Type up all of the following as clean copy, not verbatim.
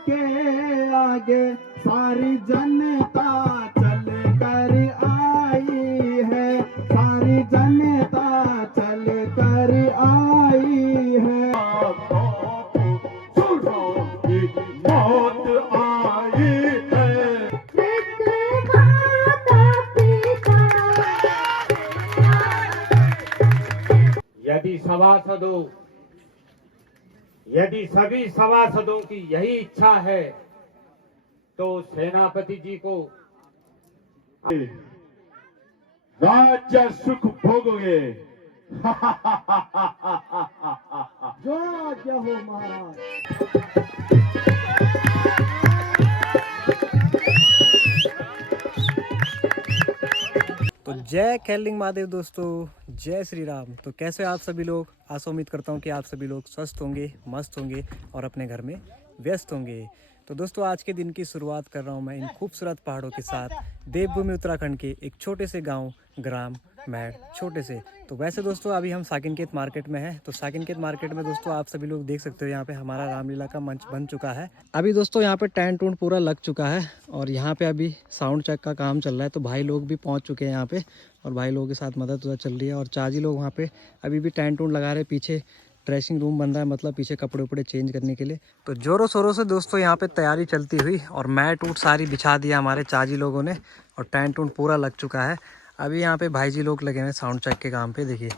के आगे सारी जनता चल कर आई है, सारी जनता चल कर आई है। मौत आई है। यदि सभासदों, यदि सभी सभासदों की यही इच्छा है तो सेनापति जी को राज्य सुख भोगोगे। जो आज्ञा हो महाराज। तो जय खैलिंग महादेव दोस्तों, जय श्री राम। तो कैसे आप सभी लोग? आशा उम्मीद करता हूँ कि आप सभी लोग स्वस्थ होंगे, मस्त होंगे और अपने घर में व्यस्त होंगे। तो दोस्तों आज के दिन की शुरुआत कर रहा हूँ मैं इन खूबसूरत पहाड़ों के साथ, देवभूमि उत्तराखंड के एक छोटे से गांव ग्राम मैड छोटे से। तो वैसे दोस्तों अभी हम साकिनकेत मार्केट में हैं। तो साकिनकेत मार्केट में दोस्तों आप सभी लोग देख सकते हो यहाँ पे हमारा रामलीला का मंच बन चुका है। अभी दोस्तों यहाँ पे टेंट वूंट पूरा लग चुका है और यहाँ पे अभी साउंड चेक का काम चल रहा है। तो भाई लोग भी पहुँच चुके हैं यहाँ पे और भाई लोगों के साथ मदद चल रही है। और चाची लोग वहाँ पे अभी भी टेंट वूंट लगा रहे हैं। पीछे ड्रेसिंग रूम बन रहा है, मतलब पीछे कपड़े उपड़े चेंज करने के लिए। तो जोरों शोरों से दोस्तों यहाँ पे तैयारी चलती हुई और मैट वूट सारी बिछा दिया हमारे चाची लोगों ने और टेंट वूंट पूरा लग चुका है। अभी यहाँ पे भाई जी लोग लगे हैं साउंड चेक के काम पे। देखिए,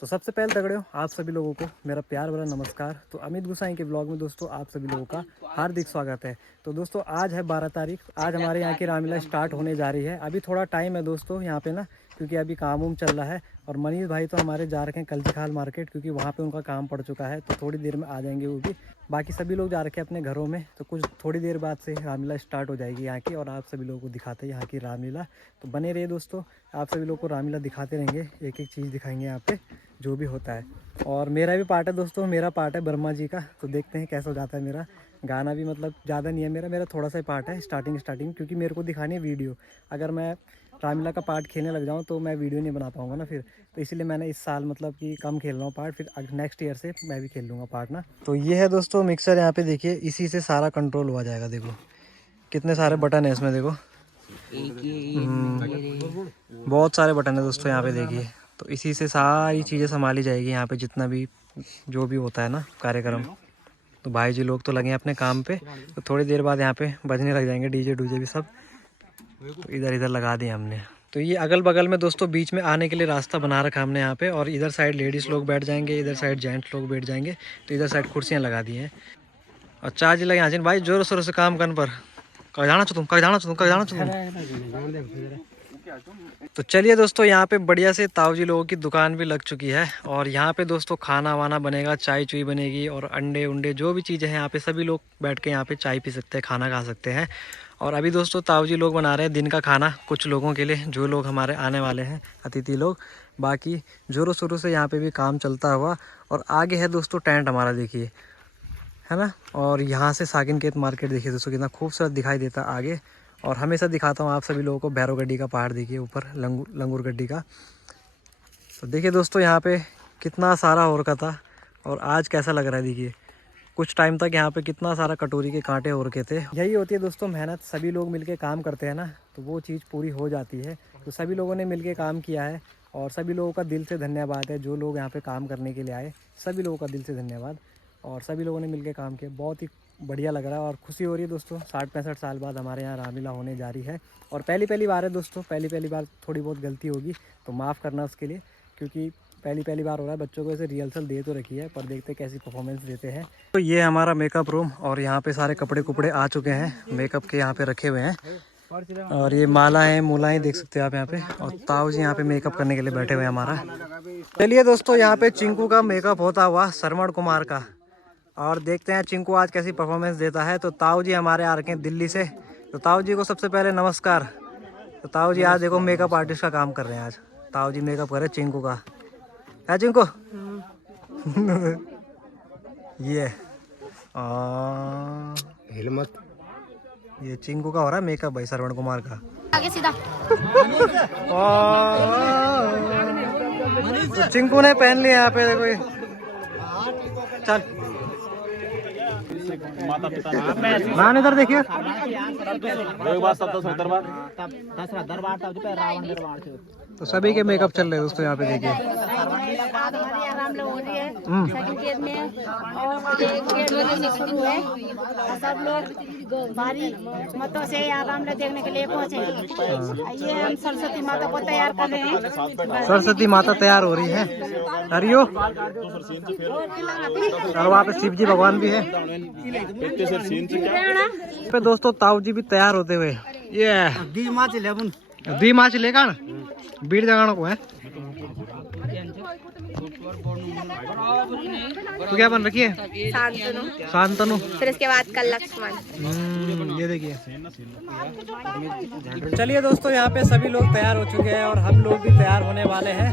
तो सबसे पहले तगड़े आप सभी लोगों को मेरा प्यार भरा नमस्कार। तो अमित गुसाई के ब्लॉग में दोस्तों आप सभी लोगों का हार्दिक स्वागत है। तो दोस्तों आज है 12 तारीख। आज हमारे यहाँ की रामलीला स्टार्ट होने जा रही है। अभी थोड़ा टाइम है दोस्तों यहाँ पे ना, क्योंकि अभी काम उम चल रहा है। और मनीष भाई तो हमारे जा रखे हैं कल्जीखाल मार्केट, क्योंकि वहाँ पे उनका काम पड़ चुका है। तो थोड़ी देर में आ जाएंगे वो भी। बाकी सभी लोग जा रखे हैं अपने घरों में। तो कुछ थोड़ी देर बाद से रामलीला स्टार्ट हो जाएगी यहाँ की और आप सभी लोगों को दिखाते हैं यहाँ की रामलीला। तो बने रहिए दोस्तों, आप सभी लोग को रामलीला दिखाते रहेंगे, एक एक चीज़ दिखाएंगे यहाँ पे जो भी होता है। और मेरा भी पार्ट है दोस्तों, मेरा पार्ट है ब्रह्मा जी का। तो देखते हैं कैसा हो जाता है मेरा गाना भी। मतलब ज़्यादा नहीं है मेरा थोड़ा सा ही पार्ट है स्टार्टिंग, क्योंकि मेरे को दिखानी है वीडियो। अगर मैं रामलीला का पार्ट खेलने लग जाऊँ तो मैं वीडियो नहीं बना पाऊँगा ना फिर। तो इसीलिए मैंने इस साल मतलब कि कम खेल रहा हूँ पार्ट, फिर नेक्स्ट ईयर से मैं भी खेल लूँगा पार्ट ना। तो ये है दोस्तों मिक्सर यहाँ पे, देखिए इसी से सारा कंट्रोल हुआ जाएगा। देखो कितने सारे बटन है इसमें, देखो बहुत सारे बटन है दोस्तों यहाँ पे देखिए। तो इसी से सारी चीज़ें संभाली जाएगी यहाँ पे, जितना भी जो भी होता है ना कार्यक्रम। तो भाई जी लोग तो लगे हैं अपने काम पे। तो थोड़ी देर बाद यहाँ पे बजने लग जाएंगे डीजे डूजे भी सब। तो इधर इधर लगा दिए हमने। तो ये अगल बगल में दोस्तों बीच में आने के लिए रास्ता बना रखा हमने यहाँ पे। और इधर साइड लेडीज़ लोग बैठ जाएंगे, इधर साइड जेंट्स लोग बैठ जाएंगे। तो इधर साइड कुर्सियाँ लगा दी हैं। और चार्ज लगे यहाँ भाई जोरों शोरों से काम करने पर। कहीं जाना तुम, कहीं जाना तुम। तो चलिए दोस्तों यहाँ पे बढ़िया से ताऊ जी लोगों की दुकान भी लग चुकी है। और यहाँ पे दोस्तों खाना वाना बनेगा, चाय चुई बनेगी और अंडे उंडे जो भी चीज़ें हैं यहाँ पे सभी लोग बैठ के यहाँ पे चाय पी सकते हैं, खाना खा सकते हैं। और अभी दोस्तों ताऊ जी लोग बना रहे हैं दिन का खाना कुछ लोगों के लिए, जो लोग हमारे आने वाले हैं अतिथि लोग। बाकी जोरों शोरों से यहाँ पे भी काम चलता हुआ। और आगे है दोस्तों टेंट हमारा, देखिए है ना। और यहाँ से साकिनकेत मार्केट देखिए दोस्तों कितना खूबसूरत दिखाई देता है आगे। और हमेशा दिखाता हूँ आप सभी लोगों को भैरव गड्डी का पहाड़, देखिए ऊपर लंगूर गड्डी का। तो देखिए दोस्तों यहाँ पे कितना सारा हो रखा था और आज कैसा लग रहा है। देखिए कुछ टाइम तक यहाँ पे कितना सारा कटोरी के कांटे हो रखे थे। यही होती है दोस्तों मेहनत, सभी लोग मिलके काम करते हैं ना तो वो चीज़ पूरी हो जाती है। तो सभी लोगों ने मिलके काम किया है और सभी लोगों का दिल से धन्यवाद है। जो लोग यहाँ पे काम करने के लिए आए सभी लोगों का दिल से धन्यवाद। और सभी लोगों ने मिलकर काम किया, बहुत ही बढ़िया लग रहा है और खुशी हो रही है दोस्तों। 60-65 साल बाद हमारे यहाँ रामलीला होने जा रही है और पहली बार है दोस्तों। पहली बार थोड़ी बहुत गलती होगी तो माफ़ करना उसके लिए, क्योंकि पहली बार हो रहा है। बच्चों को ऐसे रिहर्सल दे तो रखी है, पर देखते कैसी परफॉर्मेंस देते हैं। तो ये हमारा मेकअप रूम और यहाँ पे सारे कपड़े कुपड़े आ चुके हैं मेकअप के, यहाँ पे रखे हुए हैं। और ये मालाएं मूलाएं देख सकते हैं आप यहाँ पे। और ताऊ जी यहाँ पे मेकअप करने के लिए बैठे हुए हैं हमारा। चलिए दोस्तों यहाँ पे चिंकू का मेकअप होता हुआ श्रवण कुमार का, और देखते हैं चिंकू आज कैसी परफॉर्मेंस देता है। तो ताऊ जी हमारे आ रखे हैं दिल्ली से। तो ताऊ जी को सबसे पहले नमस्कार। तो ताऊ जी आज देखो मेकअप आर्टिस्ट का काम कर रहे हैं। आज ताऊ जी मेकअप कर रहे हैं चिंकू का, है चिंकू? ये हिलमत, ये चिंकू का हो रहा है मेकअप भाई, श्रवण कुमार का। आगे सीधा। तो चिंकू ने पहन लिया यहाँ पे, देखो ये। चल माता पिता नान इधर देखिए। दरबार तब रावण दरबार थे। तो सभी के मेकअप चल रहे हैं दोस्तों, यहाँ पे देखिए। सब लोग भारी मतों से आराम देखने के लिए पहुँचे। ये हम सरस्वती माता को तैयार कर रहे हैं। सरस्वती माता तैयार हो रही है, हरियो। और वहाँ पे शिव जी भगवान भी है। पे दोस्तों ताऊ जी भी तैयार होते हुए, ये दी माँ चलेगा ना बीड़ जगाना को है। तो क्या बन रखी है? शांतनु। फिर इसके बाद कल लक्ष्मण। ये देखिए। चलिए दोस्तों, यहाँ पे सभी लोग तैयार हो चुके हैं और हम लोग भी तैयार होने वाले हैं।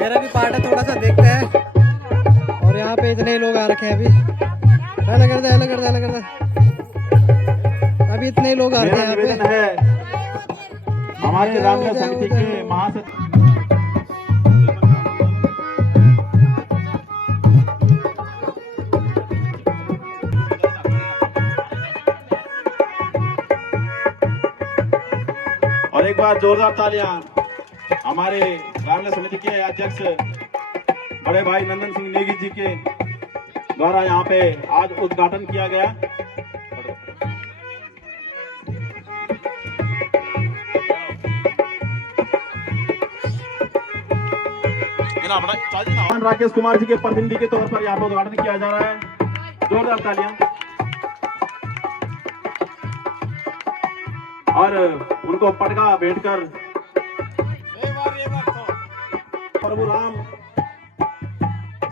मेरा भी पार्ट है, थोड़ा सा देखते हैं। और यहाँ पे इतने लोग आ रखे हैं अभी। हेलो कर दे। अभी इतने लोग आ रहे हैं यहाँ पे। हमारे रामलीला समिति के महासचिव और एक बार जोरदार तालियां हमारे रामलीला समिति के अध्यक्ष बड़े भाई नंदन सिंह नेगी जी के द्वारा यहाँ पे आज उद्घाटन किया गया। राकेश कुमार जी के प्रतिनिधि के तौर पर यहाँ पर उद्घाटन किया जा रहा है। जोरदार तालियां। और उनको पटका भेंटकर प्रभु राम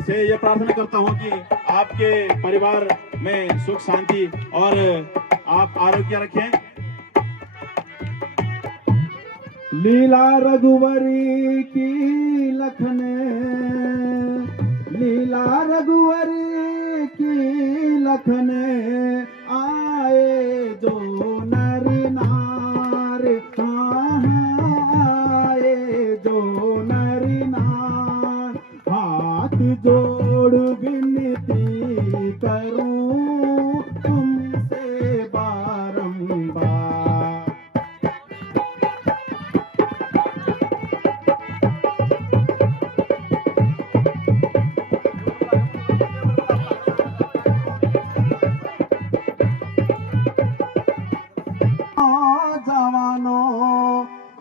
से ये प्रार्थना करता हूँ कि आपके परिवार में सुख शांति और आप आरोग्य रखें। लीला रघुवरी की लखन, लीला रघुवरी की लखन, आए जो नर नार, आए जो नर नार, हाथ जोड़ विनती करूं तुमसे बारंबार।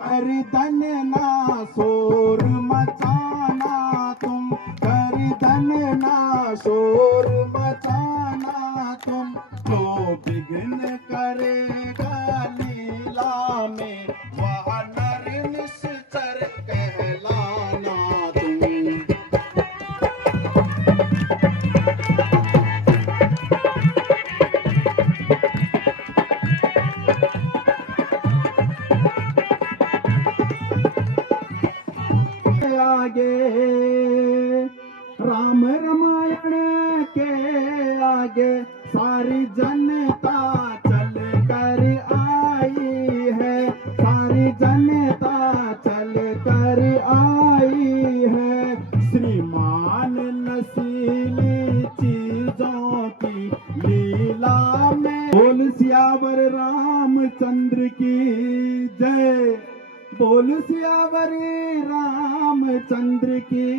गर्दन ना शोर मचाना तुम, गर्दन ना शोर मचाना तुम, जो विघ्न करेगा लीला में वह नर निश्चर कहलाना तुम। आगे राम रामायण के आगे सारी जनता चल कर आई है, सारी जनता चल कर आई है। श्रीमान नशीली चीजों की लीला में, बोल सियावर रामचंद्र की जय, बोल सियावरी रामचंद्र की।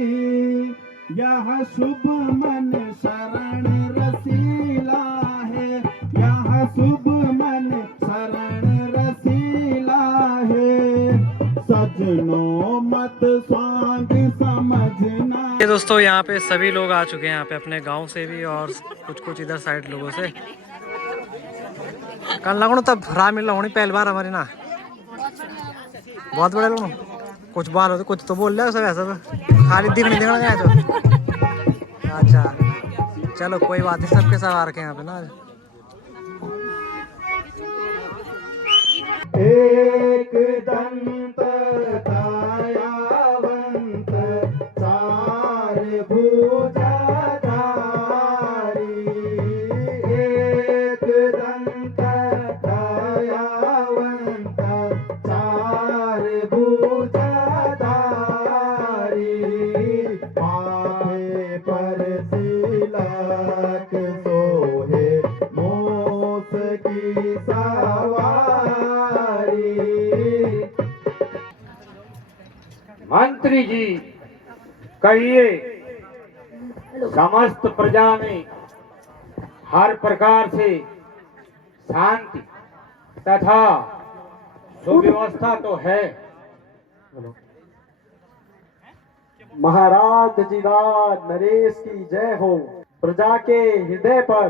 यह शुभ मन शरण रसीला है, यह शुभ मन शरण रसीला है। सजनों मत स्वांग समझना। ये दोस्तों यहाँ पे सभी लोग आ चुके हैं, यहाँ पे अपने गांव से भी और कुछ इधर साइड लोगों से। कल लगो तब रामलीला होनी पहली बार हमारी ना, बहुत बड़े लोग कुछ बार होते, कुछ तो बोल रहे हो सब ऐसा तो खाली दिखने गए तो। अच्छा चलो कोई बात नहीं, सबके सब आ रखे हैं यहाँ पे ना। एक दंत दयावंत चार भुजाधारी, एक दंत दयावंत चार भुजाधारी, माथे पर तिलक सोहे मोर सवारी। मंत्री जी कहिए, समस्त प्रजा में हर प्रकार से शांति तथा सुव्यवस्था तो है। महाराज जिराज नरेश की जय हो। प्रजा के हृदय पर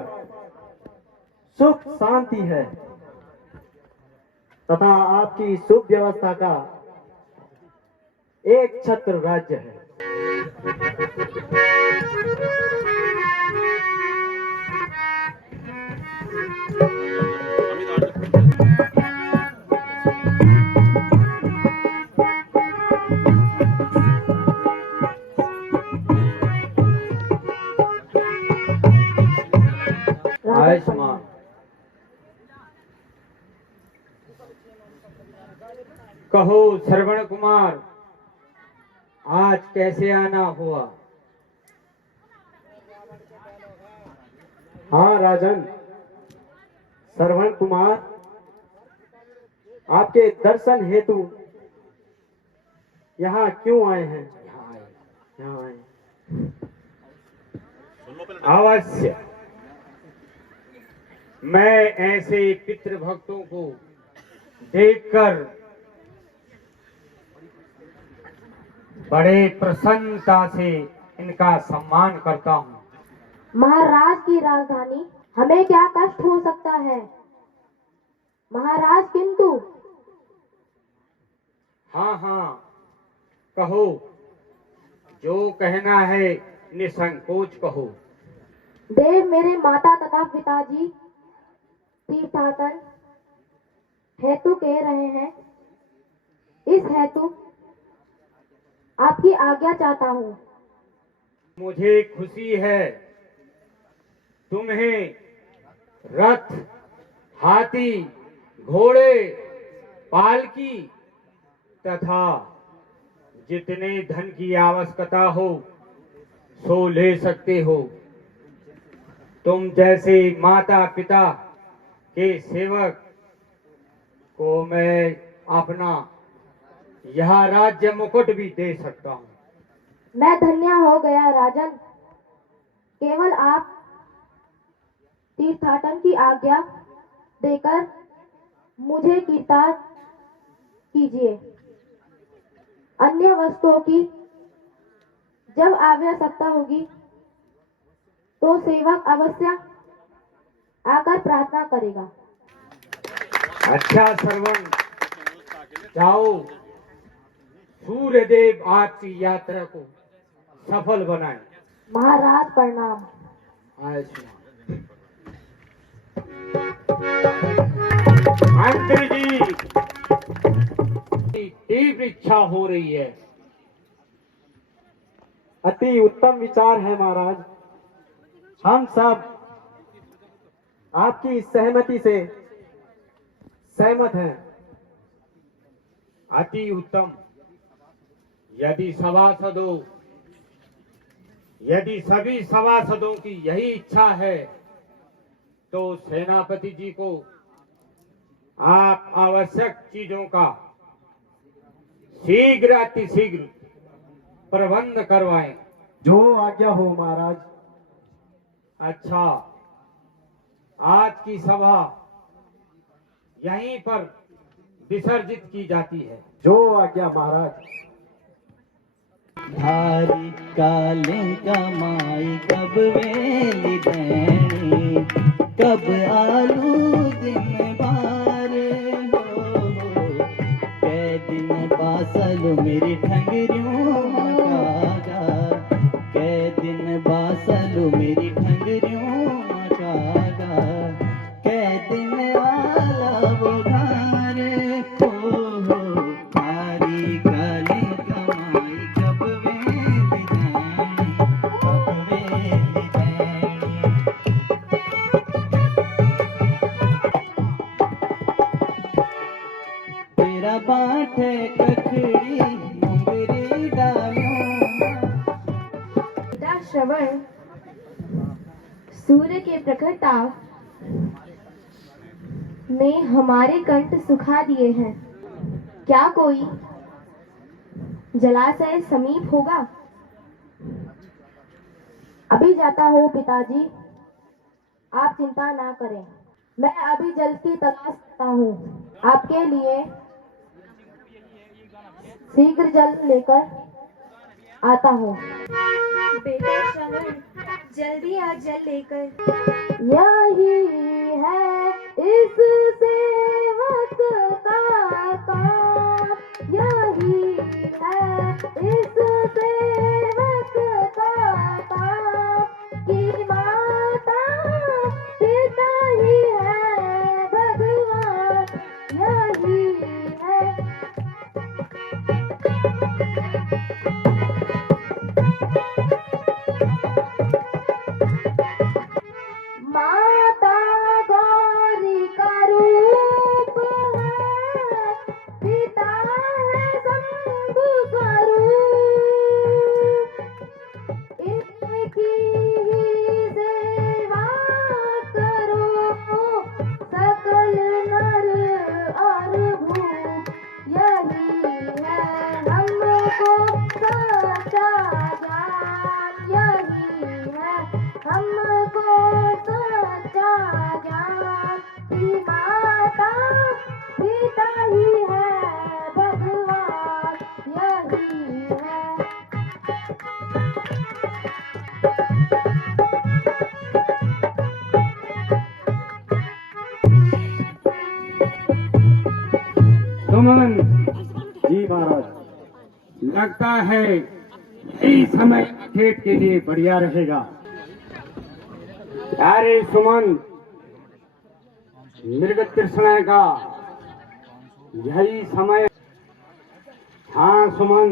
सुख शांति है तथा आपकी सुव्यवस्था का एक छत्र राज्य है। आयुष्मान कहो श्रवण कुमार, आज कैसे आना हुआ? हाँ राजन, श्रवण कुमार आपके दर्शन हेतु यहाँ क्यों आए हैं? यहाँ आए अवश्य, मैं ऐसे पितृभक्तों को देखकर बड़े प्रसन्नता से इनका सम्मान करता हूँ। महाराज की राजधानी, हमें क्या कष्ट हो सकता है महाराज? किंतु हाँ हाँ कहो, जो कहना है निसंकोच कहो। देव मेरे माता तथा पिताजी तीर्थाटन हेतु कह रहे हैं, इस हेतु आपकी आज्ञा चाहता हूँ। मुझे खुशी है तुम्हें रथ, हाथी, घोड़े, पालकी तथा जितने धन की आवश्यकता हो सो ले सकते हो। तुम जैसे माता पिता के सेवक को मैं अपना यह राज्य मुकुट भी दे सकता हूँ। मैं धन्य हो गया राजन, केवल आप तीर्थाटन की आज्ञा देकर मुझे कृतार्थ कीजिए। अन्य वस्तुओं की जब आवश्यकता होगी तो सेवक अवश्य आकर प्रार्थना करेगा। अच्छा श्रवण, जाओ, सूर्यदेव आपकी यात्रा को सफल बनाए। महाराज प्रणाम। मंत्री जी, तीव्र इच्छा हो रही है। अति उत्तम विचार है महाराज। हम सब आपकी सहमति से सहमत हैं। अति उत्तम। यदि सभी सभासदों की यही इच्छा है तो सेनापति जी को आप आवश्यक चीजों का शीघ्र अतिशीघ्र प्रबंध करवाएं। जो आज्ञा हो महाराज। अच्छा, आज की सभा यहीं पर विसर्जित की जाती है। जो आज्ञा महाराज। धारी काले कमाई कब वेली दैनी, कब आलू दिन बारे हो, कै दिन बासल मेरी ठंगरियों मकागा, कै दिन बासल मेरी ठंगरियों मकागा, कै दिन आला वो घारे हो, धारी काले कमाई कब वेली दैनी, कब वेली दैनी। तेरा बाटे कखड़ी मुंगरी डालियों। बेटा श्रवण, सूर्य के प्रखरताप ने हमारे कंठ सुखा दिए हैं। क्या कोई जलाशय समीप होगा? अभी जाता हूँ पिताजी, आप चिंता ना करें। मैं अभी जल की तलाश करता हूँ, आपके लिए शीघ्र जल लेकर आता हूँ। बेटा श्रवण, जल्दी आ जल लेकर। यही है इस सेवक का काम, यही है इस सेवक का काम, कि माता पिता ही है भगवान, यही है। माता गौरी का रूप है, पिता है शंभु स्वरूप, इनकी ही सेवा करो सकल नर और भूप, यही है हमको सच्चा ज्ञान, यही है हमको सच्चा ज्ञान, कि माता पिता ही है भगवान, यही है। सुमन, जी महाराज। लगता है यही समय खेत के लिए बढ़िया रहेगा। अरे सुमन, मृग तृष्णा का यही समय। हाँ सुमन,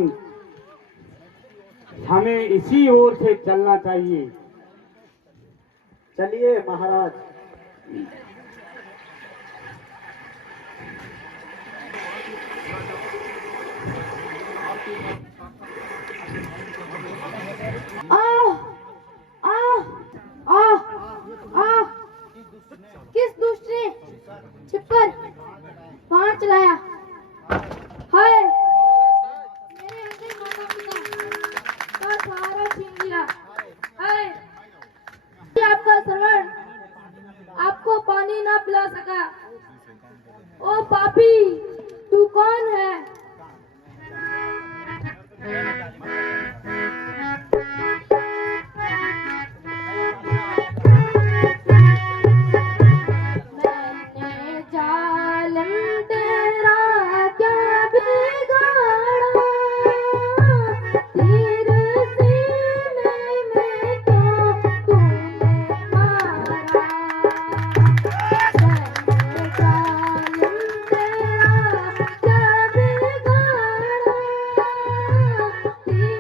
हमें इसी ओर से चलना चाहिए। चलिए महाराज। किस दुष्ट ने छिपकर बाण चलाया? हाय, मेरे अंदर माता पिता का सहारा छीन लिया। हाय, आपका श्रवण आपको पानी ना पिला सका। ओ पापी, तू कौन है? मैंने जालम तेरा क्या बिगाड़ा, तीर सीने में क्यों तूने मारा। मैंने जालम तेरा क्या बिगाड़ा, तीर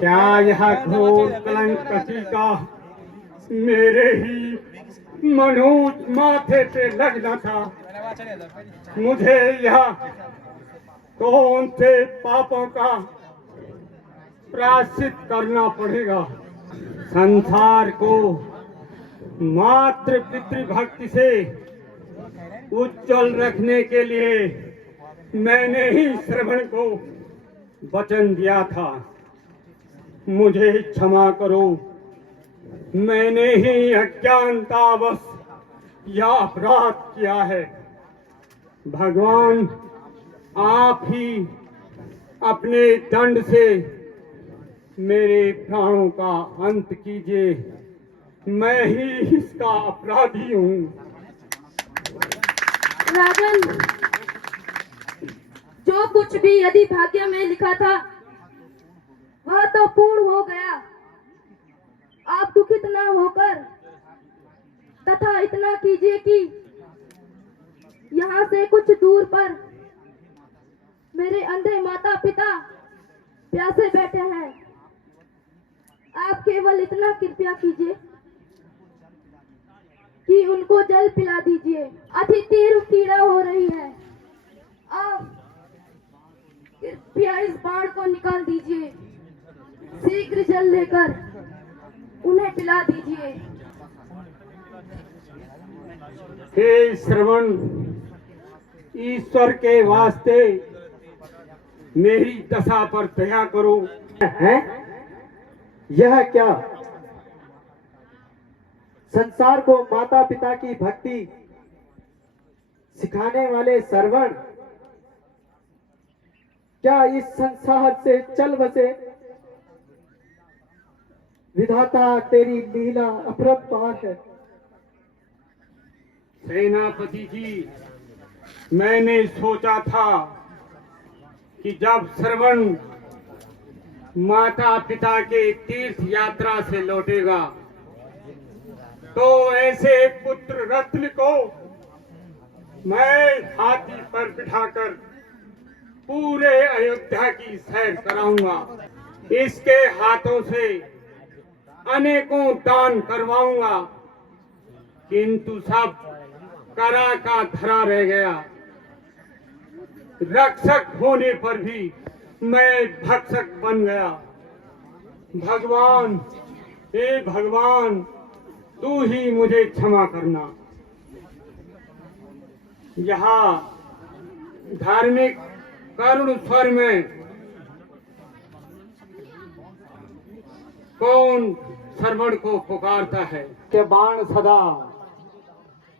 क्या यह घोर कलंक का मेरे ही मनोज माथे पे लगना था? मुझे यह कौन से पापों का प्रायश्चित करना पड़ेगा? संसार को मात्र पितृभक्ति से उज्जवल रखने के लिए मैंने ही श्रवण को वचन दिया था। मुझे क्षमा करो, मैंने ही अज्ञानतावश यह अपराध किया है। भगवान आप ही अपने दंड से मेरे प्राणों का अंत कीजिए, मैं ही इसका अपराधी हूँ। राजन, जो कुछ भी यदि भाग्य में लिखा था वह तो पूर्ण हो गया। आप दुखित न होकर तथा इतना कीजिए कि यहाँ से कुछ दूर पर मेरे अंधे माता पिता प्यासे बैठे हैं। आप केवल इतना कृपया कीजिए कि उनको जल पिला दीजिए। अति तीव्र पीड़ा हो रही है, आप कृपया इस बाण को निकाल दीजिए। शीघ्र जल लेकर उन्हें पिला दीजिए। हे श्रवण, ईश्वर के वास्ते मेरी दशा पर दया करो। है यह क्या? संसार को माता पिता की भक्ति सिखाने वाले श्रवण क्या इस संसार से चल बसे? विधाता तेरी लीला अपरंपार है। सेनापति जी, मैंने सोचा था कि जब श्रवण माता पिता के तीर्थ यात्रा से लौटेगा तो ऐसे पुत्र रत्न को मैं हाथी पर बिठाकर पूरे अयोध्या की सैर कराऊंगा। इसके हाथों से अनेकों दान करवाऊंगा, किंतु सब करा का धरा रह गया। रक्षक होने पर भी मैं भक्षक बन गया। भगवान, हे भगवान, तू ही मुझे क्षमा करना। यहाँ धार्मिक करुण स्वर में कौन श्रवण को पुकारता है कि बाण सदा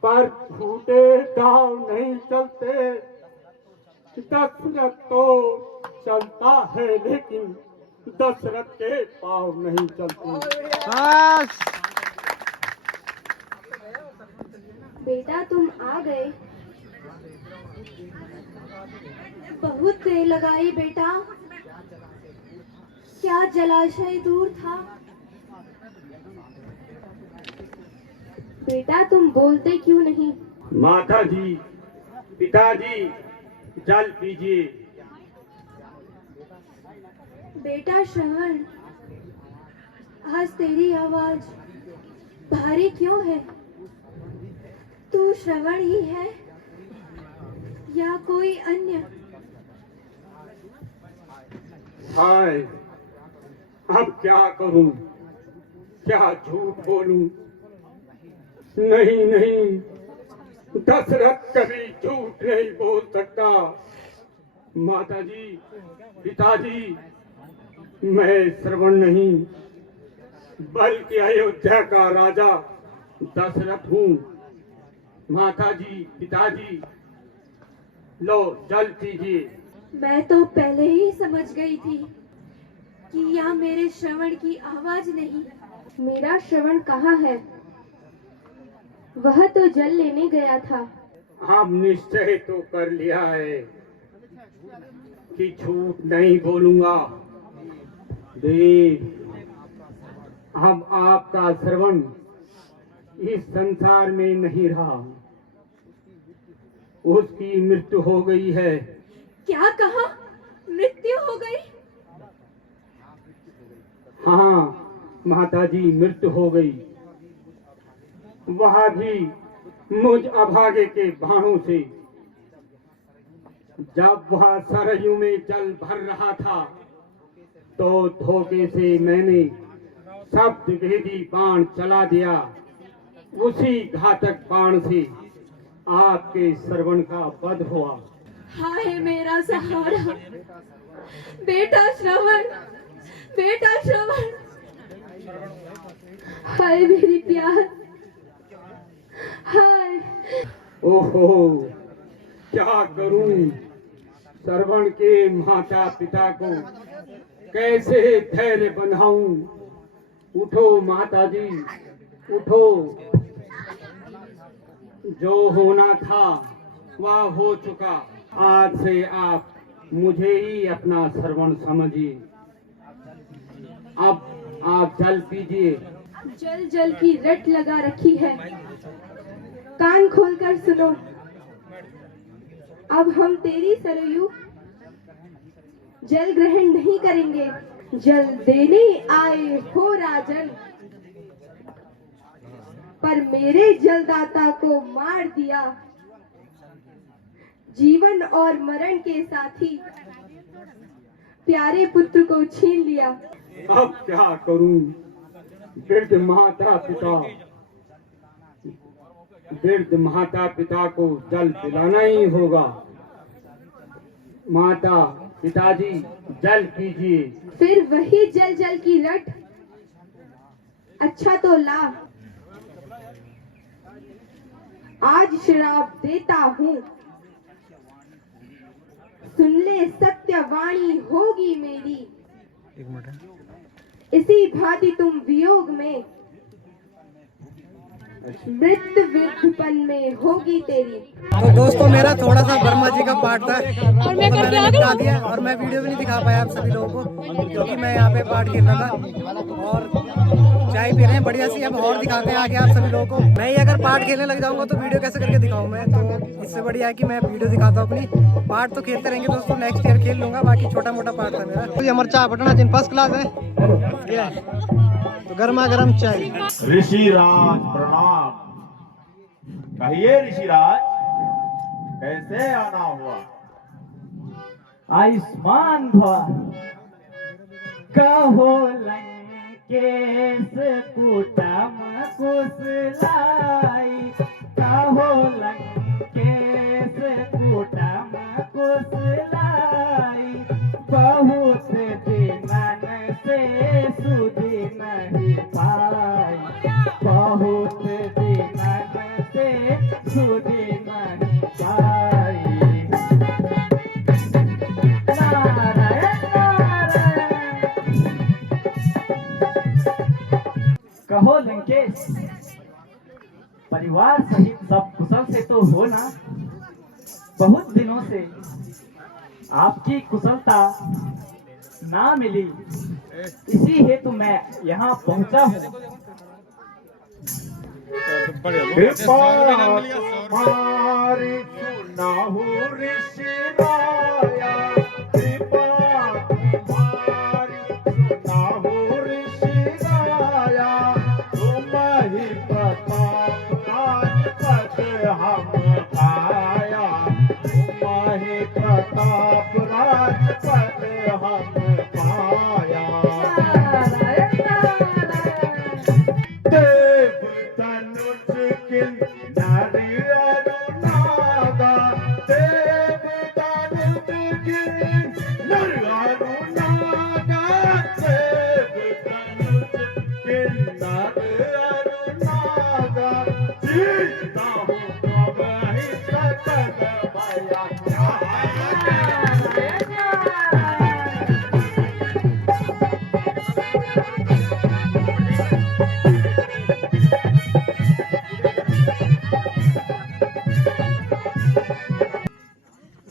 पर फूटे दाव नहीं चलते। दशरथ तो चलता है लेकिन दशरथ के पाँव नहीं चलते। बेटा तुम आ गए, बहुत देर लगाई बेटा। क्या जलाशय दूर था? बेटा तुम बोलते क्यों नहीं? माता जी, पिताजी, जल पीजिए। बेटा श्रवण, आज तेरी आवाज भारी क्यों है? तू श्रवण ही है या कोई अन्य? हाय, अब क्या करूं, क्या झूठ बोलूं? नहीं नहीं, दशरथ कभी झूठ नहीं बोल सकता। माता जी, पिताजी, मैं श्रवण नहीं बल्कि अयोध्या का राजा दशरथ हूँ। माता जी, पिताजी, लो जल पीजिए। मैं तो पहले ही समझ गई थी कि यह मेरे श्रवण की आवाज नहीं। मेरा श्रवण कहाँ है? वह तो जल लेने गया था। हम निश्चय तो कर लिया है कि झूठ नहीं बोलूंगा। देव, अब आपका श्रवण इस संसार में नहीं रहा, उसकी मृत्यु हो गई है। क्या कहा? मृत्यु हो गई? हाँ माताजी मृत्यु हो गई, वह भी मुझ अभागे के बाणों से। जब वह सरयू में जल भर रहा था तो धोखे से मैंने शब्द भेदी बाण चला दिया। उसी घातक बाण से आपके श्रवण का वध हुआ। हाय मेरा सहारा, बेटा श्रवण, बेटा श्रवण। हाय मेरी प्यार, हाय। ओहो क्या करूं, श्रवण के माता पिता को कैसे धैर्य बंधाऊं। उठो माताजी उठो, जो होना था वह हो चुका। आज से आप मुझे ही अपना श्रवण समझिए। अब आप जल पीजिए। जल जल की रट लगा रखी है, कान खोलकर सुनो। अब हम तेरी सरयू जल ग्रहण नहीं करेंगे। जल देने आए हो राजन, पर मेरे जलदाता को मार दिया। जीवन और मरण के साथी प्यारे पुत्र को छीन लिया। अब क्या करूं, वृद्ध माता पिता को जल पिलाना ही होगा। माता पिताजी जल पीजिए। फिर वही जल जल की रट। अच्छा तो ला, आज श्राप देता हूँ। सुन ले सत्यवाणी होगी मेरी। इसी भांति तुम वियोग में, मृत्यु वृद्धपन में होगी तेरी। तो दोस्तों मेरा थोड़ा सा वर्मा जी का पार्ट था और मैंने निपटा दिया, और मैं वीडियो भी नहीं दिखा पाया आप सभी लोगों को क्योंकि मैं यहाँ पे पार्ट खेल रहा था और चाय पी रहे हैं बढ़िया सी। अब और दिखाते हैं आगे आप सभी लोगों को। मैं ही अगर पार्ट खेलने लग जाऊंगा तो वीडियो कैसे करके दिखाऊं मैं। तो इससे बढ़िया है कि मैं वीडियो दिखाता हूँ अपनी। पार्ट तो खेलते रहेंगे दोस्तों, नेक्स्ट ईयर खेल लूंगा। बाकी छोटा मोटा पार्ट था मेरा। तो हमारा चाय पटना जिन फर्स्ट क्लास है, तो गर्मा गर्म चाय। ऋषिराज प्रणाम। कहिए ऋषिराज, कैसे आना हुआ? आयुष्मान भव। कहो लंकेश कुटम कुशलाई, कहो लंकेश कुटम कुशलाई। बहुत दिनन से सुधि नहीं पाई, बहुत दिनन से सुधि नहीं पाई। नारायण नारायण। कहो लंकेश, परिवार सहित सब कुशल से तो हो ना? बहुत दिनों से आपकी कुशलता ना मिली, इसी हेतु मैं यहाँ पहुँचा हूँ। कृपा तुम्हारी सुनाहु ऋषिराया, कृपा तुम्हारी सुनाहु ऋषिराया। तुम ही प्रताप राजपद हम पाया, तुम ही प्रताप राजपद हम पाया। देव तनुज किन नारी अनुनादा, देव तनुज किन नारी अनुनादा, देव तनुज किन नारी अनुनादा। जीता हूँ कब ही सकल भया।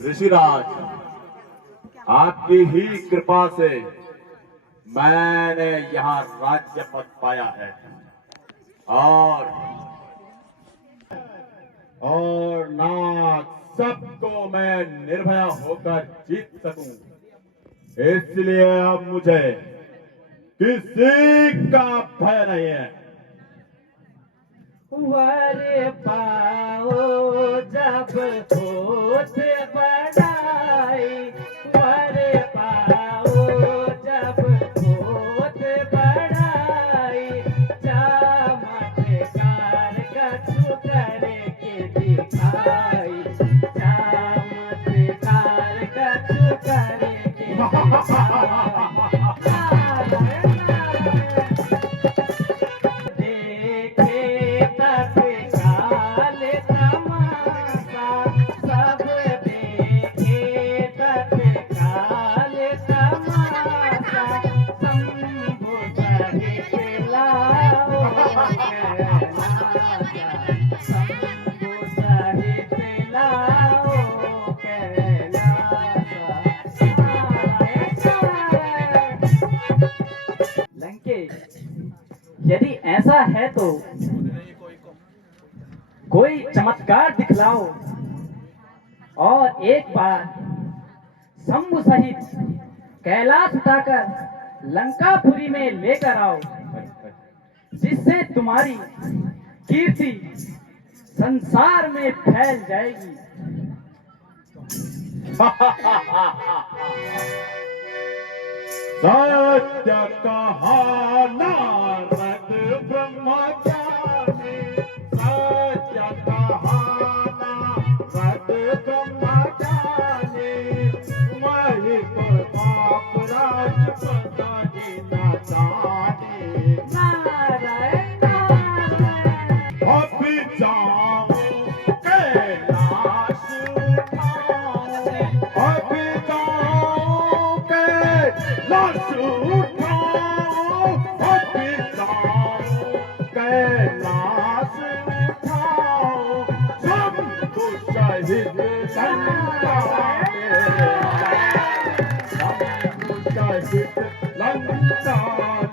ऋषिराज, आपकी ही कृपा से मैंने यहाँ राज्य पद पाया है और नाग सबको मैं निर्भय होकर जीत सकूं। इसलिए अब मुझे किसी का भय नहीं है। वर पाओ जब होत बड़ाई, वर पाओ जब होत बड़ाई, चमत्कार कछु करके दिखाई, चमत्कार कछु करके दिखाई। यदि ऐसा है तो कोई चमत्कार दिखलाओ और एक बार शंभु सहित कैलाश उठाकर लंकापुरी में लेकर आओ, जिससे तुम्हारी कीर्ति संसार में फैल जाएगी। सत्य कहा नारद ब्रह्मचारी, सत्य कहा नारद ब्रह्मचारी, वही पाप राज पदाही न जाने। नारायण नारायण। अभी जाओ कैलाश उठाओ, अभी जाओ कैलाश उठाओ, अभी जाओ कैलाश उठाओ, शंभु सहित लंका शंभु सहित लंका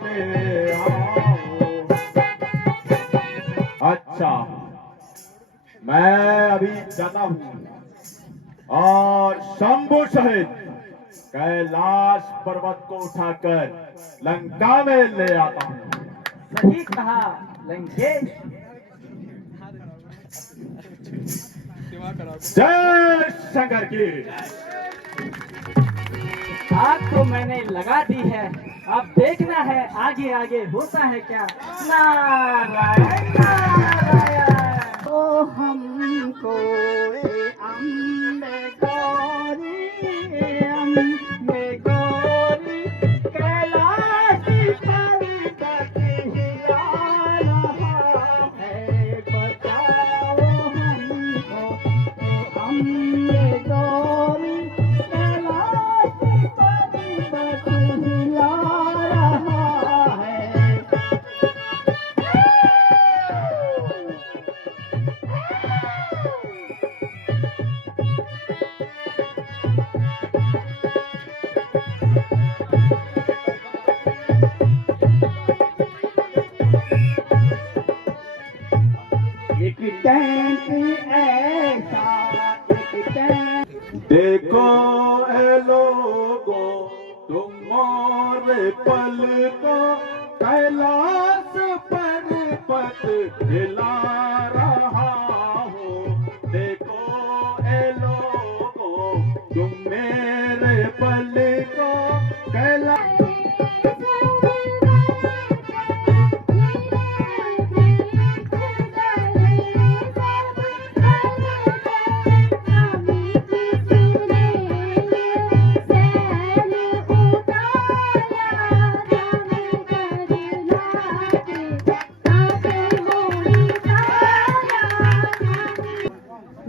ले आओ। अच्छा, मैं अभी जाता हूँ और शंभु सहित कैलाश पर्वत को उठाकर लंका में ले आता हूँ। सही कहा लंकेश। जय शंकर की। आग तो मैंने लगा दी है, अब देखना है आगे आगे होता है क्या। नारायण नारायण। ओ हमको अम्बे गौरी, अम्बे गौरी, कैलाश पर्वत हिला रहा है, बचाओ हमको अम्बे गौरी, कैलाश पर्वत हिला रहा है। एक टैंक ऐसा, एक टैंक। देखो ए लोगो तुम्हारे पल को कैलाश पर्वत हिला रहा हो। देखो ए लोगो तुम मेरे पल को कैलाश।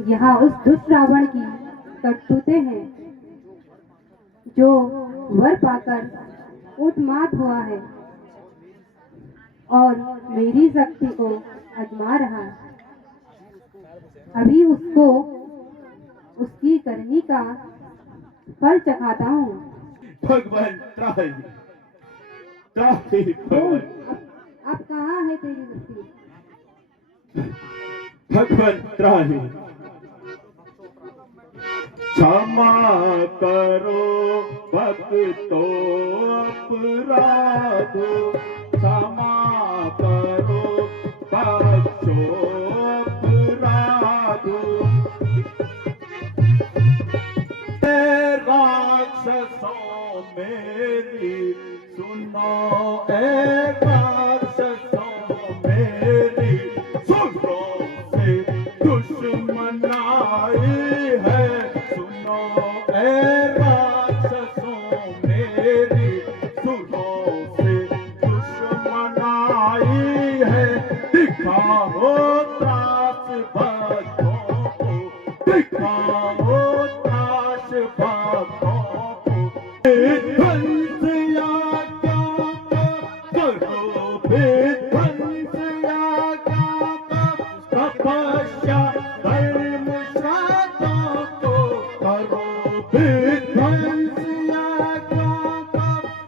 यहाँ उस दुष्ट रावण की करतूतें हैं जो वर पाकर उन्माद हुआ है और मेरी शक्ति को आजमा रहा है। अभी उसको उसकी करनी का फल चखाता हूँ। भगवान त्राही त्राही भगवान। अब कहाँ है तेरी बस्ती? भगवान त्राही क्षमा करो भक्तो अपराधो, क्षमा करो बख्शो अपराधो। राक्षसों मेरी सुनो, राक्षसों मेरी सुनो से दुश्मन आई है। सुनो राक्षसों मेरी सुनो से दुश्मन आई है। दिखाओ त्रास भक्तों को, दिखाओ त्रास भक्तों को। विध्वंस याज्ञा करो, विध्वंस याज्ञा तपस्या धर्म श्राद्धों को करो। विध्वंस याज्ञा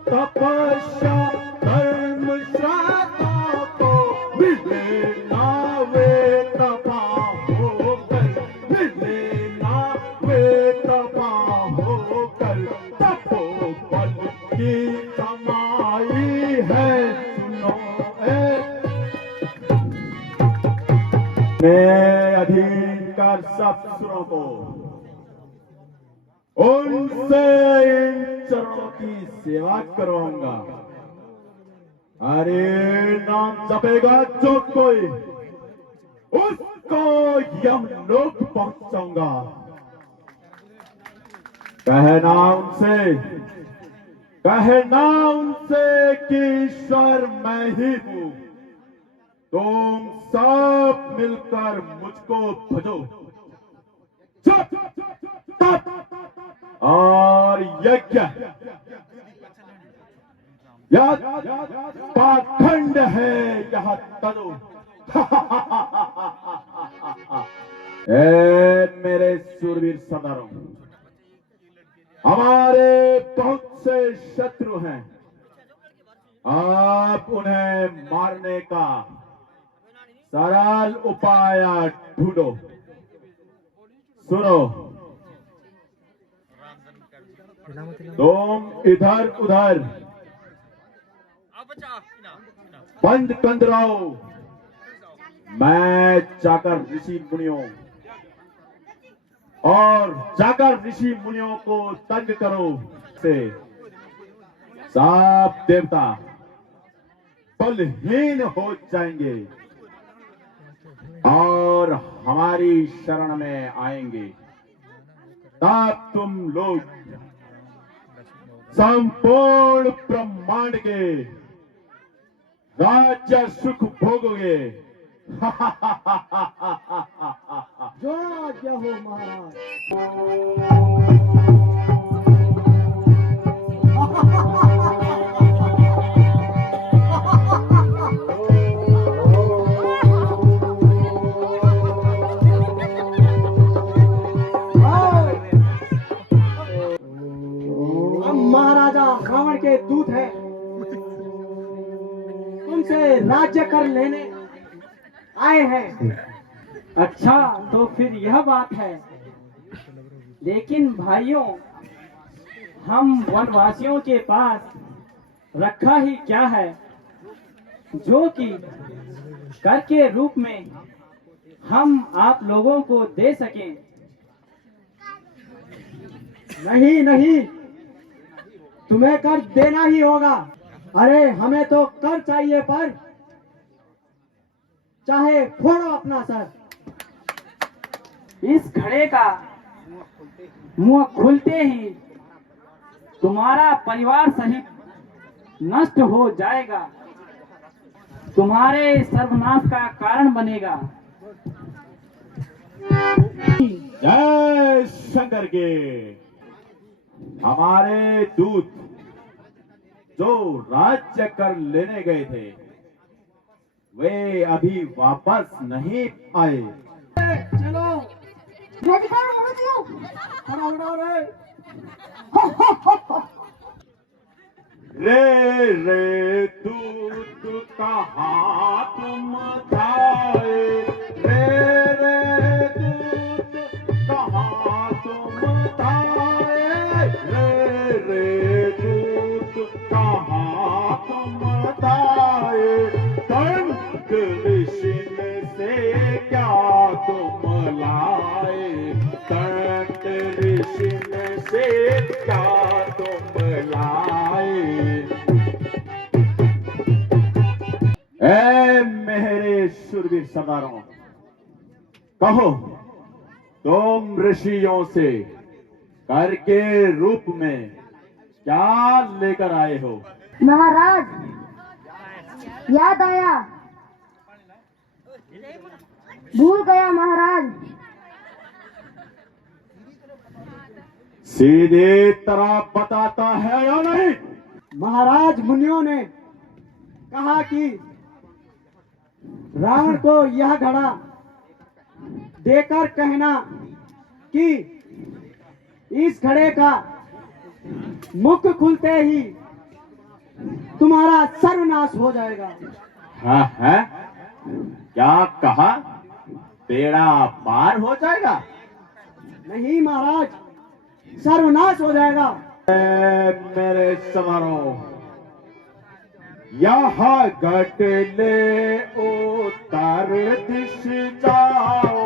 तपस्या धर्म श्राद्धों को। मिले ना वे तपा होकर, मिले ना वे तपा होकर, तपोबल की कमाई है। सुनो मैं अधीन कर सब सुरों को, उनसे इन चरणों की सेवा करवाऊंगा। अरे नाम जपेगा जो कोई, उसको यमलोक पहुंचाऊंगा। कहना उनसे, कहना उनसे कि ईश्वर मैं ही हूं। तुम सब मिलकर मुझको भजो। जप, तप और यज्ञ, यह पाखंड है, यह तनु। ए मेरे सूरवीर सरदारों, हमारे बहुत से शत्रु हैं। आप उन्हें मारने का सरल उपाय ढूंढो। सुनो, तुम इधर उधर बंद कंदराओ, मैं जाकर ऋषि मुनियों और जाकर ऋषि मुनियों को तंग करो। से सब देवता बलहीन हो जाएंगे और हमारी शरण में आएंगे। तब तुम लोग संपूर्ण ब्रह्मांड के राज्य सुख भोगोगे। जो आज्ञा हो महाराज। हम महाराजा रावण के दूत हैं, तुमसे राज्य कर लेने आए हैं। अच्छा, तो फिर यह बात है। लेकिन भाइयों, हम वनवासियों के पास रखा ही क्या है जो कि कर के रूप में हम आप लोगों को दे सकें। नहीं नहीं, तुम्हें कर देना ही होगा। अरे हमें तो कर चाहिए, पर चाहे फोड़ो अपना सर। इस घड़े का मुंह खुलते ही तुम्हारा परिवार सहित नष्ट हो जाएगा, तुम्हारे सर्वनाश का कारण बनेगा। जय शंकर के। हमारे दूत जो राज्य कर लेने गए थे, वे अभी वापस नहीं आए। चलो रे रे दूत कहाँ तुम थाए, रे रे दूत कहाँ तुम थाए। कृष्ण से क्या तुम लाए, संत कृष्ण से क्या तुम लाए। ऐ मेरे शूरवीर सरदारों, कहो तुम ऋषियों से कर के रूप में क्या लेकर आए हो। महाराज, याद आया, भूल गया महाराज। सीधे तरह बताता है या नहीं। महाराज, मुनियों ने कहा कि रावण को यह घड़ा देकर कहना कि इस घड़े का मुख खुलते ही तुम्हारा सर्वनाश हो जाएगा। हाँ है, क्या कहा, बेड़ा पार हो जाएगा। नहीं महाराज, सर्वनाश हो जाएगा। मेरे समारोह, यहाँ घट ले उत्तर दिश जाओ,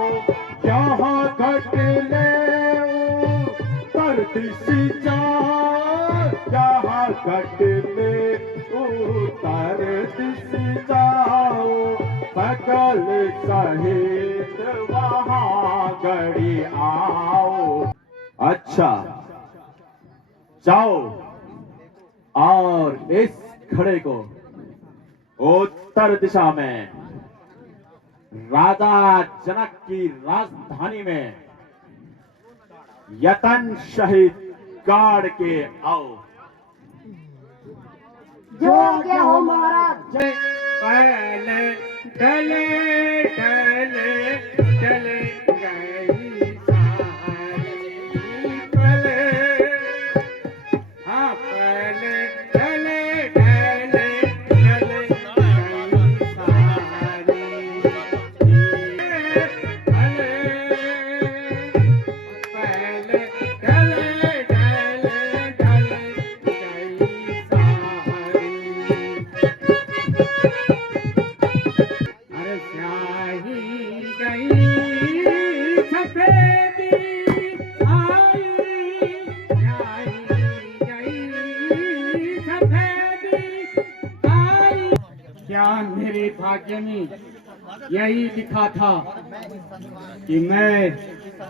यहाँ घट ले उत्तर दिश जाओ, यहाँ घट ले उत्तर दिश जाओ, सकल सहित वहाँ गड़ी आओ। अच्छा, जाओ और इस घड़े को उत्तर दिशा में राजा जनक की राजधानी में यतन शहीद गाड़ के आओ। जो आज्ञा हो महाराज। पहले डले डले चले गई सारी, पहले हाँ पहले डले डले चले गई सारी, पहले पहले डले डले डले गई सारी। अरे स्याही गई सफेदी आई, स्याही गई सफेदी आई। क्या मेरे भाग्य में यही लिखा था कि मैं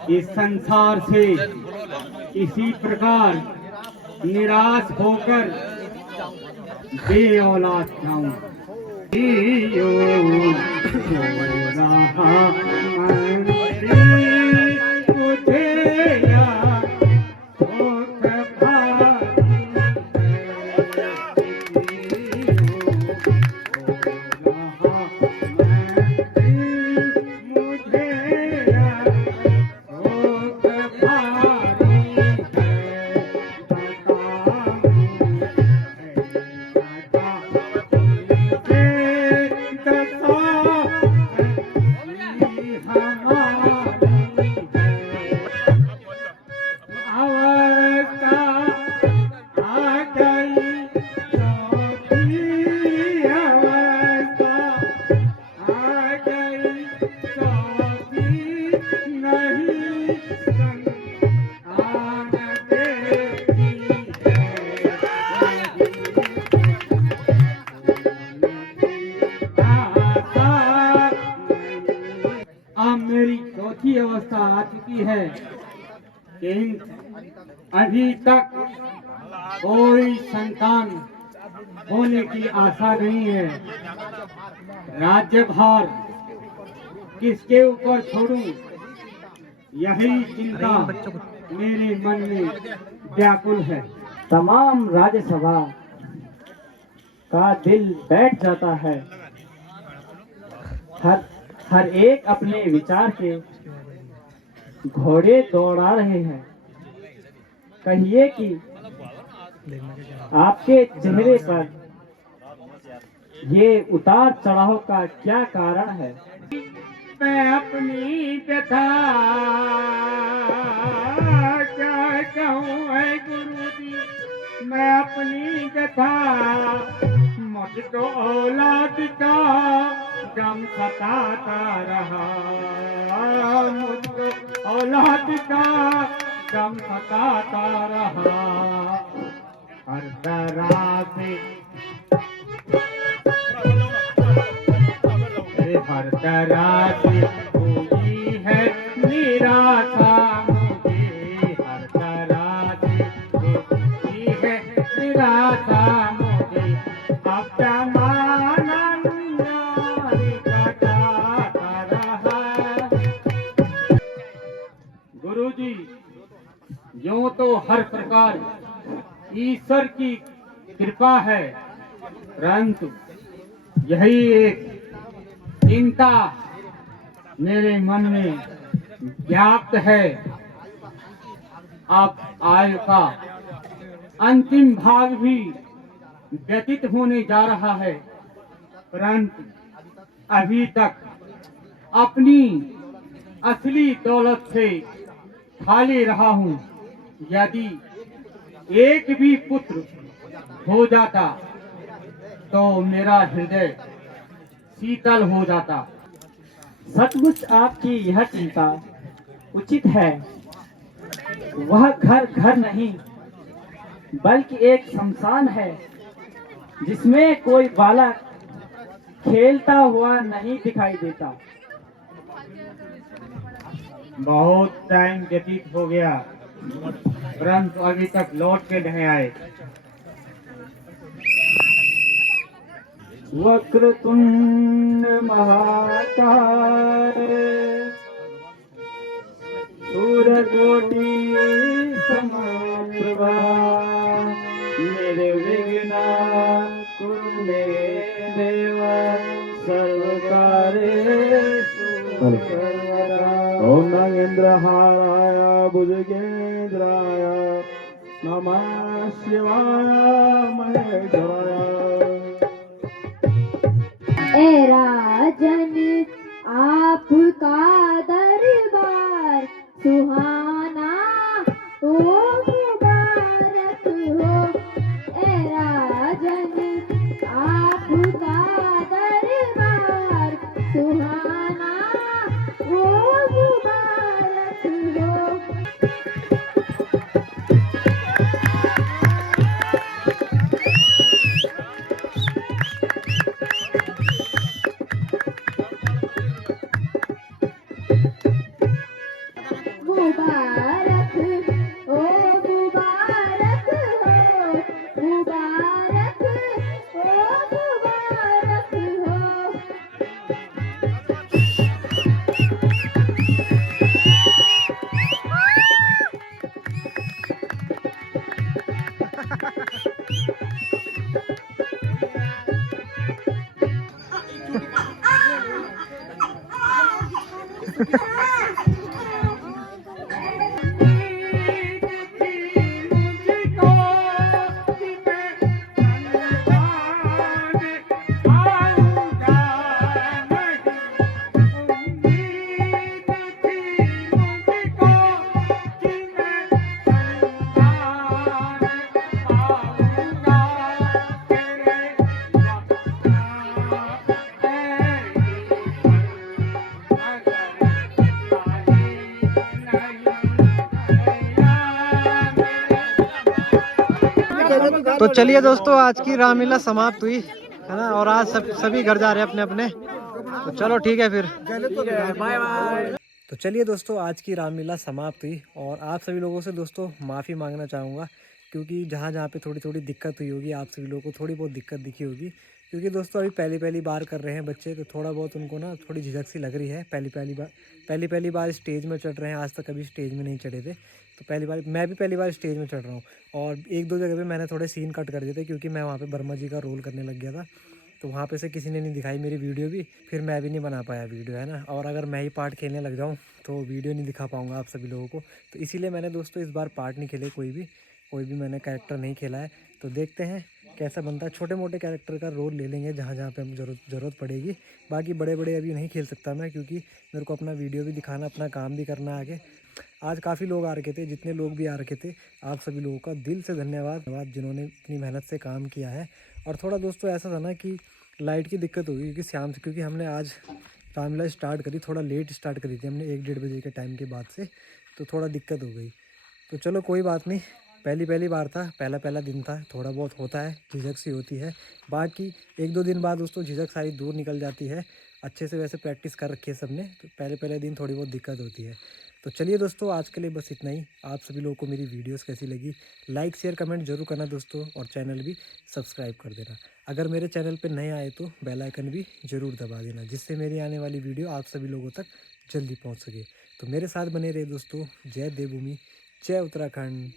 इस संसार से इसी प्रकार निराश होकर बे औलाद जाऊं। जियो हो रहा मंदिर मुझे याद होत भारी है। जियो हो रहा मंदिर मुझे याद होत भारी है। अब मेरी चौथी अवस्था आ चुकी है, किंतु अभी तक कोई संतान होने की आशा नहीं है। राज्यभार किसके ऊपर छोड़ूं, यही चिंता मेरे मन में व्याकुल है। तमाम राज्यसभा का दिल बैठ जाता है। हर एक अपने विचार के घोड़े दौड़ा रहे हैं। कहिए कि आपके चेहरे पर ये उतार चढ़ाव का क्या कारण है? मैं अपनी व्यथा क्या कहूँ है गुरुजी, मैं अपनी व्यथा मुझको औलाद का गम सताता रहा, मुझको औलाद का गम सताता रहा। हर तरह से हर तरह से हुई है निराशा मुझे, हर तरह से हुई है निराशा मुझे। अब जमाना न्यारी कटाता रहा। गुरुजी, यूं तो हर प्रकार ईश्वर की कृपा है, परंतु यही एक चिंता मेरे मन में व्याप्त है। अब आयु का अंतिम भाग भी व्यतीत होने जा रहा है, परंतु अभी तक अपनी असली दौलत से खाली रहा हूँ। यदि एक भी पुत्र हो जाता तो मेरा हृदय शीतल हो जाता। सचमुच आपकी यह चिंता उचित है। वह घर घर नहीं बल्कि एक शमशान है, जिसमें कोई बालक खेलता हुआ नहीं दिखाई देता। बहुत टाइम व्यतीत हो गया, परंतु अभी तक लौट के नहीं आए। वक्रतुंड महाकाय सूर्यकोटि समप्रभा निर्विघ्न कुरु मे देव सर्वकार्येषु सर्वदा। ओम नागेंद्रहाराय भुजगेंद्राय नमः शिवाय महेश्वराय। ए राजन आपका दरबार सुहाना हो मुबारक हो। ए राजन आपका दरबार सुहाना हो मुबारक हो। मुबारक ओ मुबारक हो, मुबारक ओ मुबारक हो। तो चलिए दोस्तों, आज की रामलीला समाप्त हुई है ना, और आज सभी घर जा रहे हैं अपने अपने। तो चलो ठीक है फिर, बाय बाय। तो चलिए दोस्तों, आज की रामलीला समाप्त हुई, और आप सभी लोगों से दोस्तों माफ़ी मांगना चाहूँगा, क्योंकि जहाँ जहाँ पे थोड़ी थोड़ी दिक्कत हुई होगी, आप सभी लोगों को थोड़ी बहुत दिक्कत दिखी होगी, क्योंकि दोस्तों अभी पहली बार कर रहे हैं बच्चे, तो थोड़ा बहुत उनको ना थोड़ी झिझक सी लग रही है। पहली बार स्टेज में चढ़ रहे हैं, आज तक कभी स्टेज में नहीं चढ़े थे, तो मैं भी पहली बार स्टेज में चढ़ रहा हूँ। और एक दो जगह पे मैंने थोड़े सीन कट कर दिए थे, क्योंकि मैं वहाँ पे वर्मा जी का रोल करने लग गया था, तो वहाँ पे से किसी ने नहीं दिखाई मेरी वीडियो भी, फिर मैं भी नहीं बना पाया वीडियो, है ना। और अगर मैं ही पार्ट खेलने लग जाऊँ तो वीडियो नहीं दिखा पाऊँगा आप सभी लोगों को, तो इसीलिए मैंने दोस्तों इस बार पार्ट नहीं खेले, कोई भी मैंने कैरेक्टर नहीं खेला है। तो देखते हैं कैसा बनता है। छोटे मोटे कैरेक्टर का रोल ले लेंगे जहाँ जहाँ पे हम ज़रूरत पड़ेगी। बाकी बड़े बड़े अभी नहीं खेल सकता मैं, क्योंकि मेरे को अपना वीडियो भी दिखाना, अपना काम भी करना आगे। आज काफ़ी लोग आ रखे थे, जितने लोग भी आ रखे थे, आप सभी लोगों का दिल से धन्यवाद जिन्होंने इतनी मेहनत से काम किया है। और थोड़ा दोस्तों ऐसा था ना कि लाइट की दिक्कत होगी क्योंकि शाम से, क्योंकि हमने आज रामलीला स्टार्ट करी थोड़ा लेट स्टार्ट करी थी हमने 1-1:30 बजे के टाइम के बाद से, तो थोड़ा दिक्कत हो गई। तो चलो कोई बात नहीं, पहली बार था, पहला दिन था, थोड़ा बहुत होता है, झिझक सी होती है। बाकी 1-2 दिन बाद दोस्तों झिझक सारी दूर निकल जाती है। अच्छे से वैसे प्रैक्टिस कर रखी है सबने, तो पहले दिन थोड़ी बहुत दिक्कत होती है। तो चलिए दोस्तों, आज के लिए बस इतना ही। आप सभी लोगों को मेरी वीडियोस कैसी लगी लाइक शेयर कमेंट जरूर करना दोस्तों, और चैनल भी सब्सक्राइब कर देना। अगर मेरे चैनल पर नए आए तो बेल आइकन भी ज़रूर दबा देना, जिससे मेरी आने वाली वीडियो आप सभी लोगों तक जल्दी पहुँच सके। तो मेरे साथ बने रहे दोस्तों। जय देवभूमि, जय उत्तराखंड।